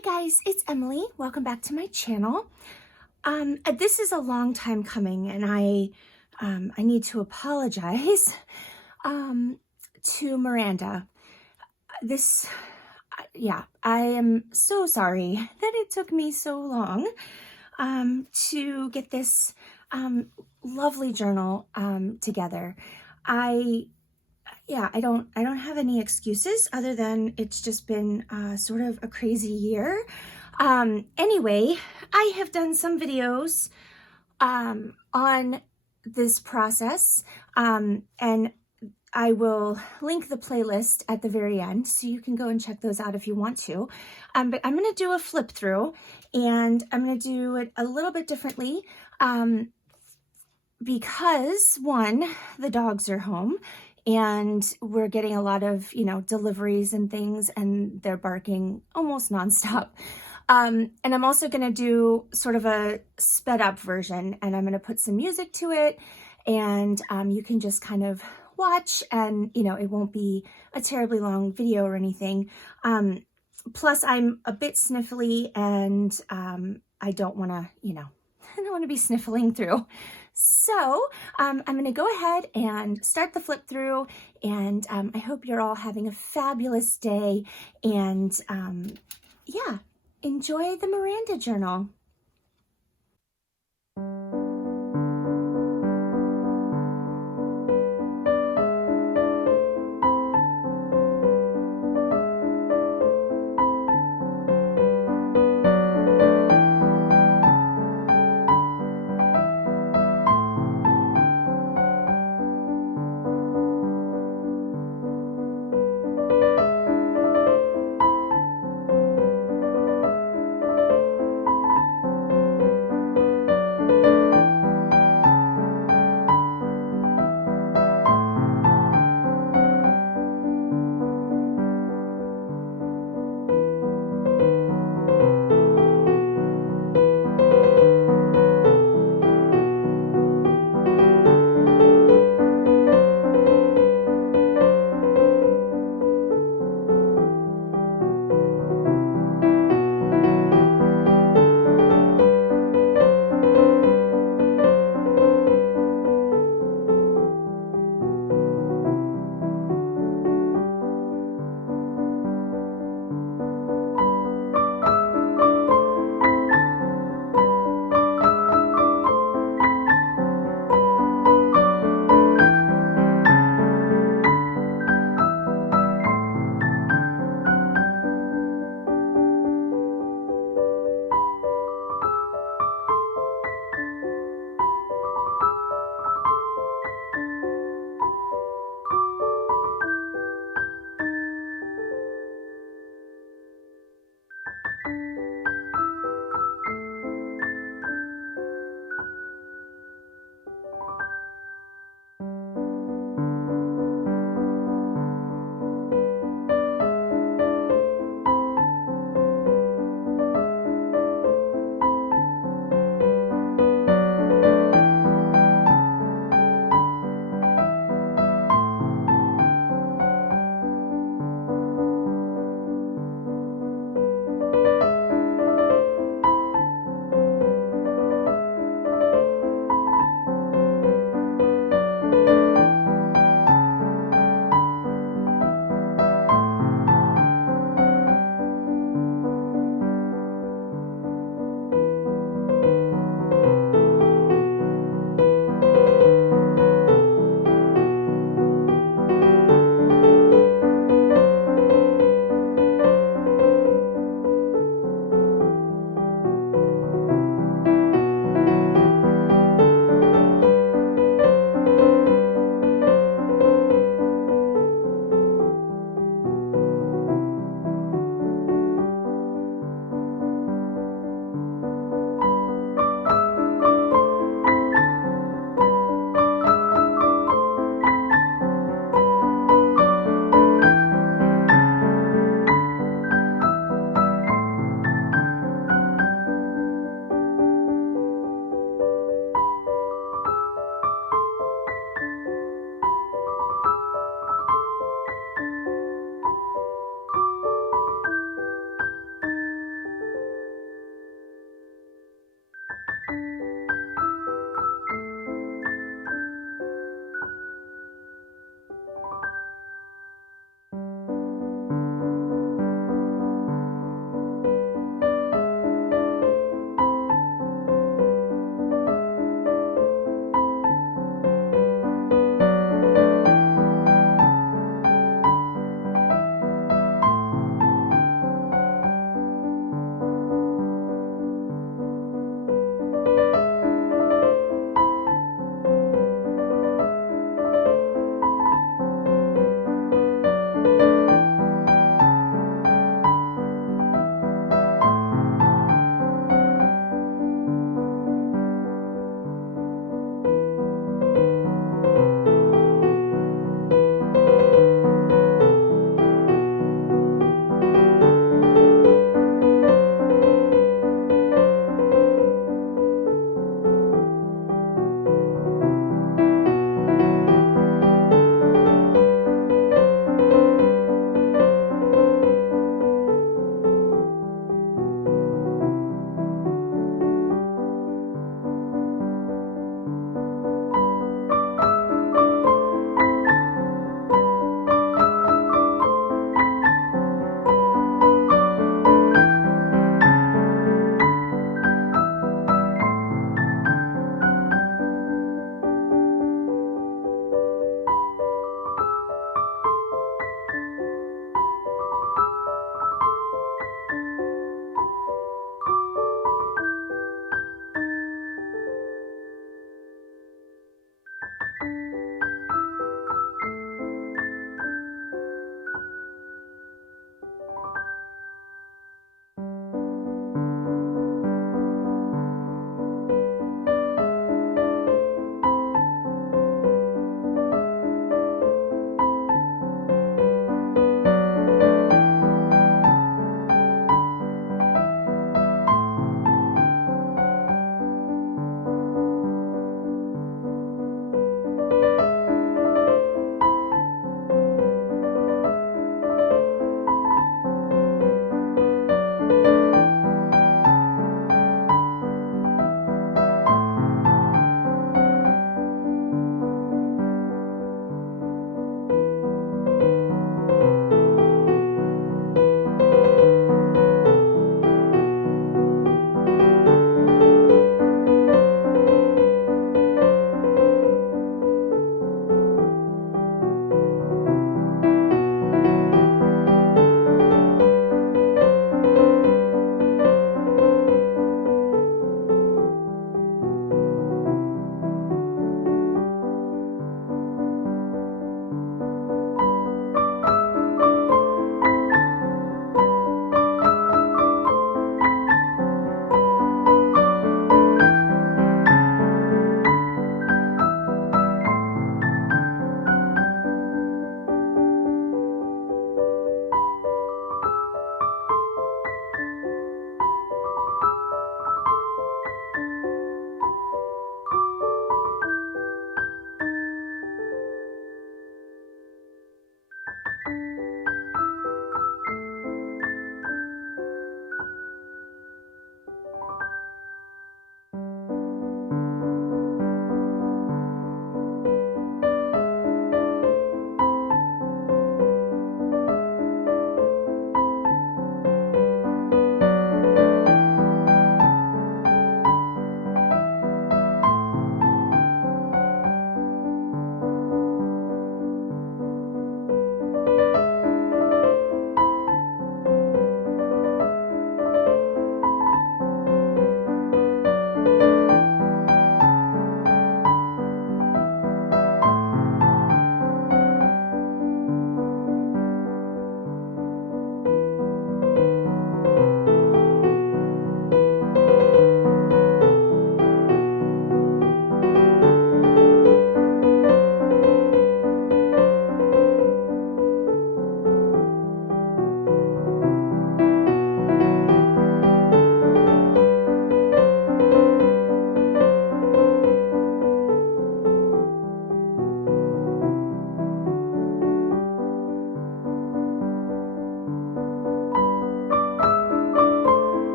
Hi guys, it's Emily. Welcome back to my channel. This is a long time coming, and I need to apologize to Miranda. I am so sorry that it took me so long to get this lovely journal together. I don't have any excuses other than it's just been sort of a crazy year. Anyway, I have done some videos on this process, and I will link the playlist at the very end, so you can go and check those out if you want to. But I'm going to do a flip through, and I'm going to do it a little bit differently because, one, the dogs are home, and we're getting a lot of, deliveries and things, and they're barking almost nonstop. And I'm also going to do sort of a sped up version, and I'm going to put some music to it, and you can just kind of watch, and, it won't be a terribly long video or anything. Plus, I'm a bit sniffly, and I don't want to, I don't want to be sniffling through. So I'm going to go ahead and start the flip through, and I hope you're all having a fabulous day, and yeah, enjoy the Miranda journal.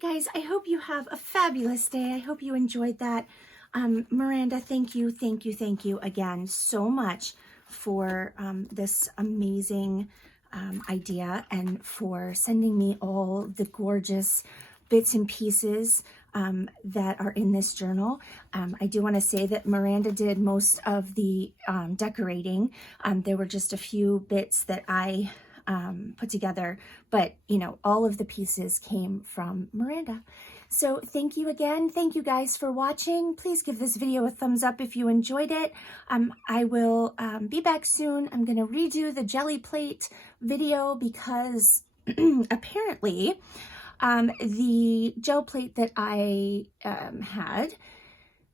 guys, I hope you have a fabulous day. I hope you enjoyed that. Miranda, thank you again so much for this amazing idea and for sending me all the gorgeous bits and pieces that are in this journal. I do want to say that Miranda did most of the decorating. There were just a few bits that I put together, but you know, all of the pieces came from Miranda. So thank you again. Thank you guys for watching. Please give this video a thumbs up if you enjoyed it. I will be back soon. I'm going to redo the jelly plate video because apparently the gel plate that I had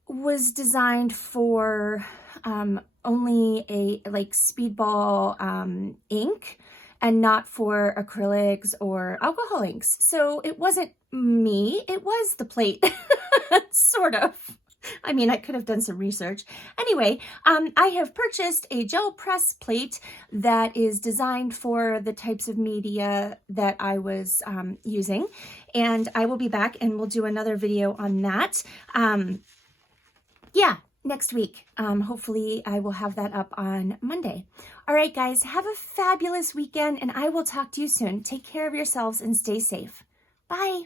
was designed for only a speedball ink and not for acrylics or alcohol inks. So it wasn't me, it was the plate, sort of. I mean, I could have done some research. Anyway, I have purchased a gel press plate that is designed for the types of media that I was using. And I will be back and we'll do another video on that. Yeah, next week. Hopefully I will have that up on Monday. All right, guys, have a fabulous weekend and I will talk to you soon. Take care of yourselves and stay safe. Bye.